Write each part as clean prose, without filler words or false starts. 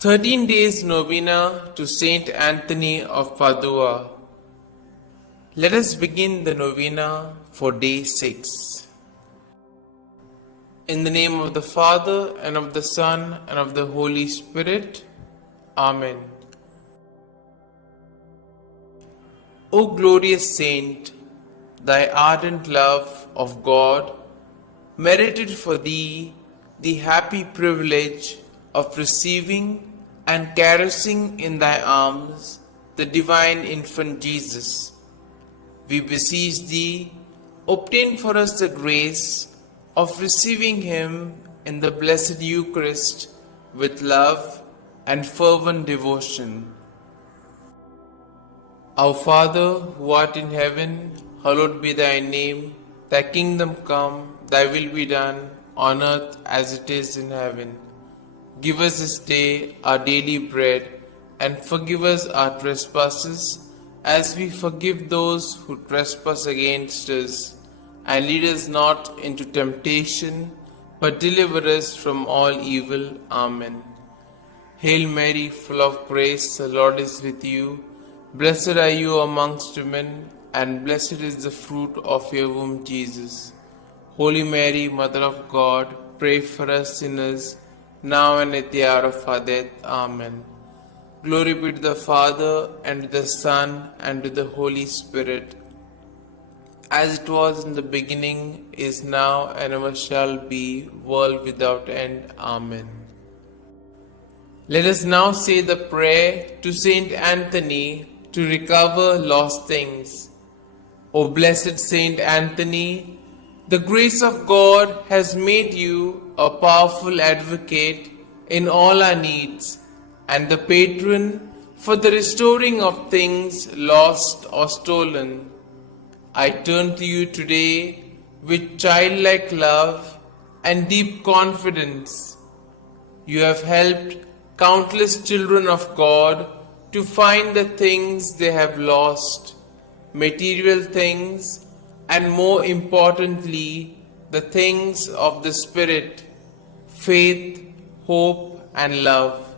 13 days novena to Saint Anthony of Padua. Let us begin the novena for day 6. In the name of the Father, and of the Son, and of the Holy Spirit. Amen. O glorious Saint, thy ardent love of God merited for thee the happy privilege of receiving and caressing in thy arms the divine infant Jesus. We beseech thee, obtain for us the grace of receiving him in the blessed Eucharist with love and fervent devotion. Our Father, who art in heaven, hallowed be thy name. Thy kingdom come, thy will be done, on earth as it is in heaven. Give us this day our daily bread, and forgive us our trespasses, as we forgive those who trespass against us. And lead us not into temptation, but deliver us from all evil. Amen. Hail Mary, full of grace, the Lord is with you. Blessed are you amongst women, and blessed is the fruit of your womb, Jesus. Holy Mary, Mother of God, pray for us sinners, now and at the hour of our death. Amen. Glory be to the Father, and to the Son, and to the Holy Spirit, as it was in the beginning, is now, and ever shall be, world without end. Amen. Let us now say the prayer to Saint Anthony to recover lost things. O blessed Saint Anthony, the grace of God has made you a powerful advocate in all our needs, and the patron for the restoring of things lost or stolen. I turn to you today with childlike love and deep confidence. You have helped countless children of God to find the things they have lost, material things, and more importantly, the things of the Spirit, faith, hope, and love.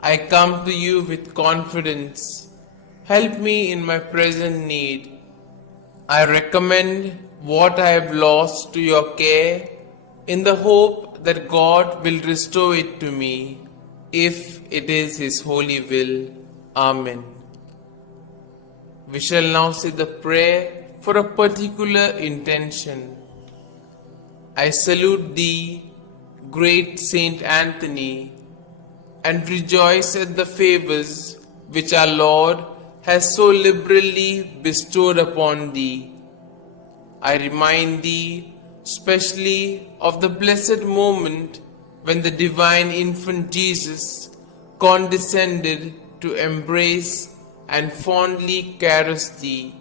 I come to you with confidence. Help me in my present need. I recommend what I have lost to your care in the hope that God will restore it to me, if it is His holy will. Amen. We shall now say the prayer for a particular intention. I salute thee, great Saint Anthony, and rejoice at the favors which our Lord has so liberally bestowed upon thee. I remind thee specially of the blessed moment when the divine infant Jesus condescended to embrace and fondly caress thee.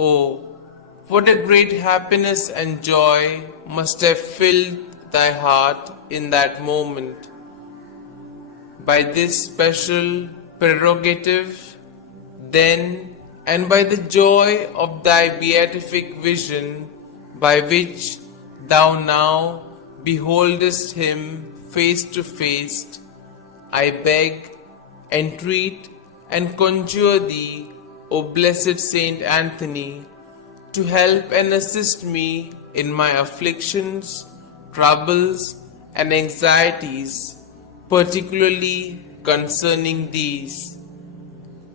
Oh, what a great happiness and joy must have filled thy heart in that moment. By this special prerogative, then, and by the joy of thy beatific vision, by which thou now beholdest him face to face, I beg, entreat, and conjure thee, O blessed Saint Anthony, to help and assist me in my afflictions, troubles, and anxieties, particularly concerning these.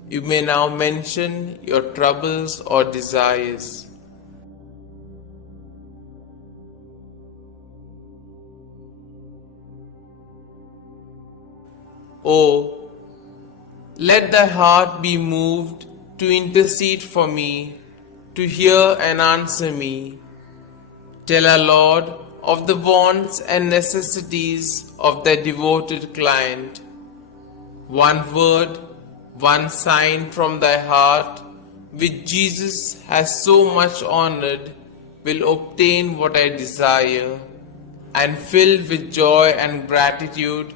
You may now mention your troubles or desires. Oh, let thy heart be moved to intercede for me, to hear and answer me. Tell our Lord of the wants and necessities of thy devoted client. One word, one sign from thy heart, which Jesus has so much honored, will obtain what I desire, and filled with joy and gratitude,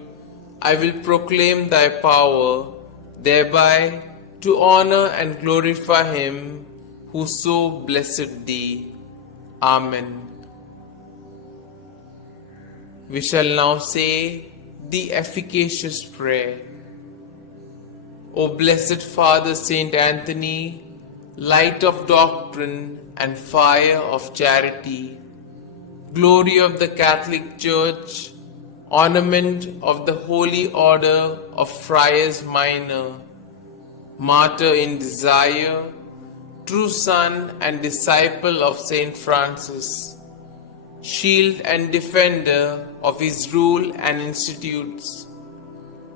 I will proclaim thy power, thereby to honor and glorify him who so blessed thee. Amen. We shall now say the efficacious prayer. O blessed Father Saint Anthony, light of doctrine and fire of charity, glory of the Catholic Church, ornament of the Holy Order of Friars Minor, martyr in desire, true son and disciple of Saint Francis, shield and defender of his rule and institutes,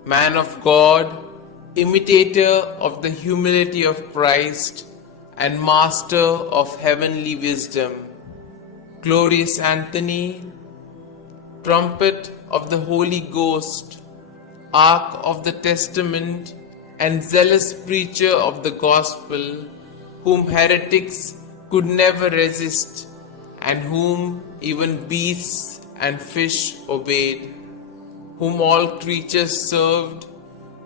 man of God, imitator of the humility of Christ, and master of heavenly wisdom, glorious Anthony, trumpet of the Holy Ghost, ark of the testament, and zealous preacher of the gospel, whom heretics could never resist, and whom even beasts and fish obeyed, whom all creatures served,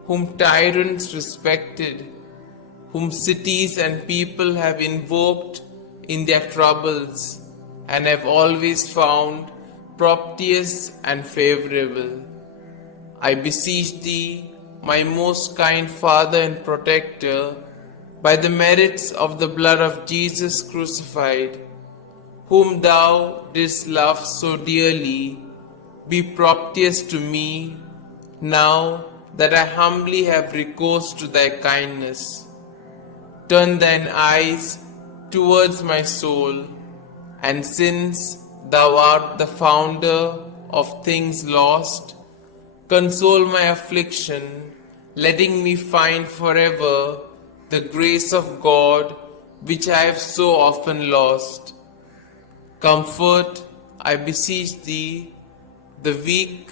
whom tyrants respected, whom cities and people have invoked in their troubles, and have always found propitious and favorable. I beseech thee, my most kind Father and Protector, by the merits of the blood of Jesus crucified, whom thou didst love so dearly, be propitious to me, now that I humbly have recourse to thy kindness. Turn thine eyes towards my soul, and since thou art the founder of things lost, console my affliction, letting me find forever the grace of God which I have so often lost. Comfort, I beseech thee, the weak,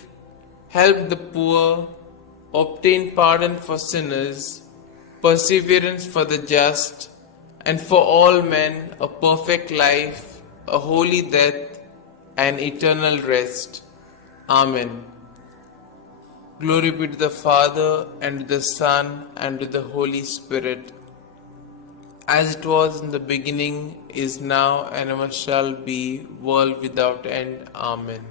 help the poor, obtain pardon for sinners, perseverance for the just, and for all men a perfect life, a holy death, and eternal rest. Amen. Glory be to the Father, and to the Son, and to the Holy Spirit, as it was in the beginning, is now, and ever shall be, world without end. Amen.